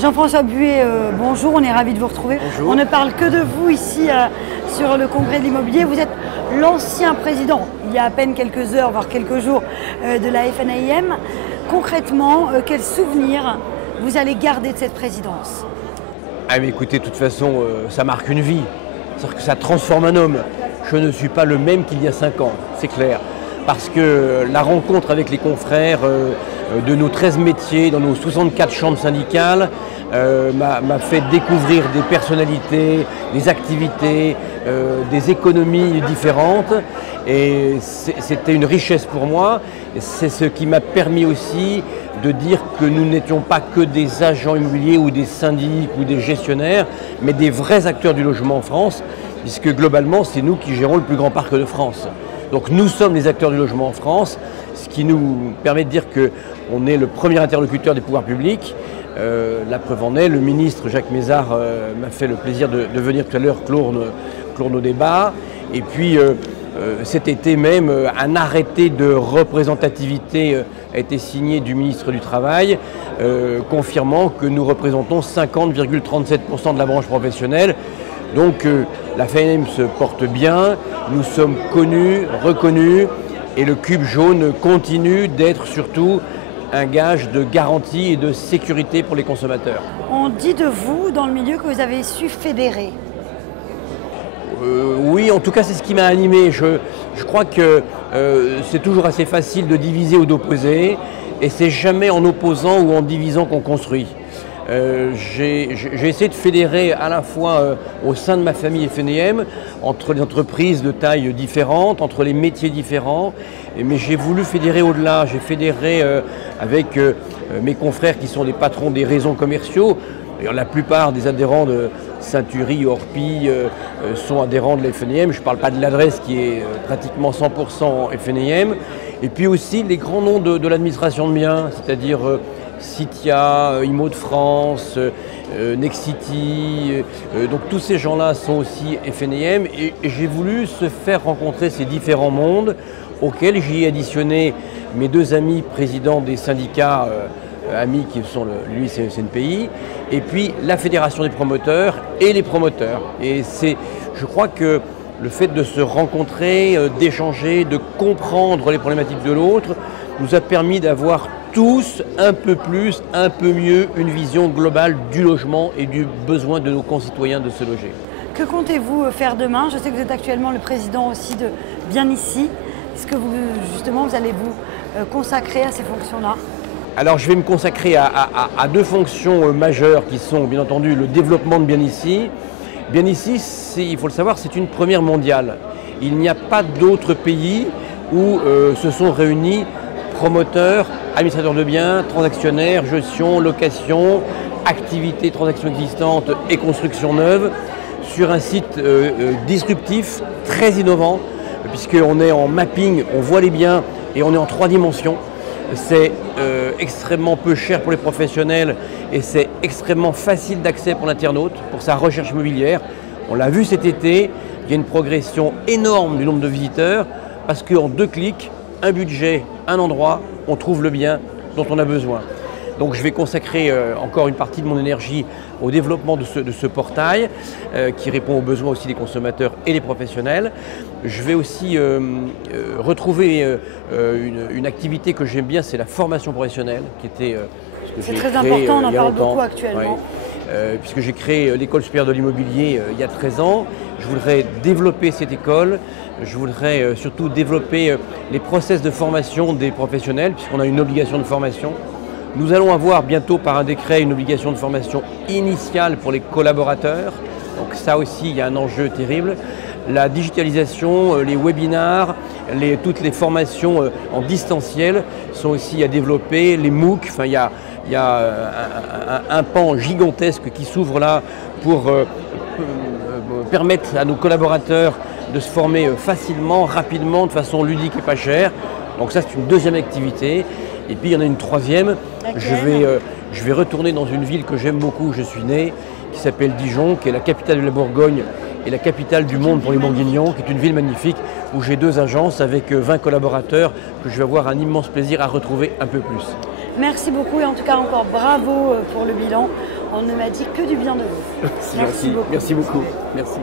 Jean-François Buet, bonjour, on est ravis de vous retrouver. Bonjour. On ne parle que de vous ici sur le congrès de l'immobilier. Vous êtes l'ancien président, il y a à peine quelques heures, voire quelques jours, de la FNAIM. Concrètement, quels souvenirs vous allez garder de cette présidence? Ah mais écoutez, de toute façon, ça marque une vie. C'est-à-dire que ça transforme un homme. Je ne suis pas le même qu'il y a 5 ans, c'est clair. Parce que la rencontre avec les confrères de nos 13 métiers, dans nos 64 chambres syndicales, m'a fait découvrir des personnalités, des activités, des économies différentes. Et c'était une richesse pour moi. C'est ce qui m'a permis aussi de dire que nous n'étions pas que des agents immobiliers ou des syndics ou des gestionnaires, mais des vrais acteurs du logement en France, puisque globalement, c'est nous qui gérons le plus grand parc de France. Donc nous sommes les acteurs du logement en France, ce qui nous permet de dire qu'on est le premier interlocuteur des pouvoirs publics. La preuve en est, le ministre Jacques Mézard m'a fait le plaisir de venir tout à l'heure clore nos débats. Et puis cet été même, un arrêté de représentativité a été signé du ministre du Travail, confirmant que nous représentons 50,37% de la branche professionnelle. Donc la FNAIM se porte bien, nous sommes connus, reconnus, et le cube jaune continue d'être surtout un gage de garantie et de sécurité pour les consommateurs. On dit de vous, dans le milieu, que vous avez su fédérer. Oui, en tout cas, c'est ce qui m'a animé. Je crois que c'est toujours assez facile de diviser ou d'opposer, et c'est jamais en opposant ou en divisant qu'on construit. J'ai essayé de fédérer à la fois au sein de ma famille FNAIM, entre les entreprises de tailles différentes, entre les métiers différents, mais j'ai voulu fédérer au-delà. J'ai fédéré avec mes confrères qui sont les patrons des réseaux commerciaux. D'ailleurs, la plupart des adhérents de Ceintury, Orpi sont adhérents de la FNAIM. Je ne parle pas de l'adresse qui est pratiquement 100% FNAIM. Et puis aussi les grands noms de l'administration de biens, c'est-à-dire Citia, Immo de France, Nexity, donc tous ces gens-là sont aussi FNAIM, et j'ai voulu se faire rencontrer ces différents mondes auxquels j'y ai additionné mes 2 amis présidents des syndicats amis qui sont l'UICNPI, et puis la Fédération des promoteurs et les promoteurs. Et je crois que le fait de se rencontrer, d'échanger, de comprendre les problématiques de l'autre, nous a permis d'avoir tous un peu plus, un peu mieux une vision globale du logement et du besoin de nos concitoyens de se loger. Que comptez-vous faire demain? Je sais que vous êtes actuellement le président aussi de Bien Ici. Est-ce que vous allez vous consacrer à ces fonctions-là? Alors je vais me consacrer à 2 fonctions majeures qui sont bien entendu le développement de Bien Ici. Bien Ici, il faut le savoir, c'est une première mondiale. Il n'y a pas d'autres pays où se sont réunis promoteurs, administrateurs de biens, transactionnaires, gestion, location, activités, transactions existantes et construction neuve sur un site disruptif, très innovant, puisqu'on est en mapping, on voit les biens et on est en 3 dimensions. C'est extrêmement peu cher pour les professionnels et c'est extrêmement facile d'accès pour l'internaute, pour sa recherche immobilière. On l'a vu cet été, il y a une progression énorme du nombre de visiteurs parce qu'en 2 clics, un budget, un endroit, on trouve le bien dont on a besoin. Donc je vais consacrer encore une partie de mon énergie au développement de ce portail qui répond aux besoins aussi des consommateurs et des professionnels. Je vais aussi retrouver une activité que j'aime bien, c'est la formation professionnelle qui était c'est très important, on en parle beaucoup actuellement. Puisque j'ai créé l'école supérieure de l'immobilier il y a 13 ans. Je voudrais développer cette école, je voudrais surtout développer les process de formation des professionnels, puisqu'on a une obligation de formation. Nous allons avoir bientôt par un décret une obligation de formation initiale pour les collaborateurs, donc ça aussi il y a un enjeu terrible. La digitalisation, les webinars, toutes les formations en distanciel sont aussi à développer, les MOOC, enfin il y a un pan gigantesque qui s'ouvre là pour permettre à nos collaborateurs de se former facilement, rapidement, de façon ludique et pas chère. Donc ça c'est une 2e activité. Et puis il y en a une 3e. Je vais retourner dans une ville que j'aime beaucoup où je suis né, qui s'appelle Dijon, qui est la capitale de la Bourgogne et la capitale du monde pour les Bourguignons, qui est une ville magnifique où j'ai 2 agences avec 20 collaborateurs que je vais avoir un immense plaisir à retrouver un peu plus. Merci beaucoup et en tout cas encore bravo pour le bilan. On ne m'a dit que du bien de vous. Merci beaucoup. Merci beaucoup. Merci.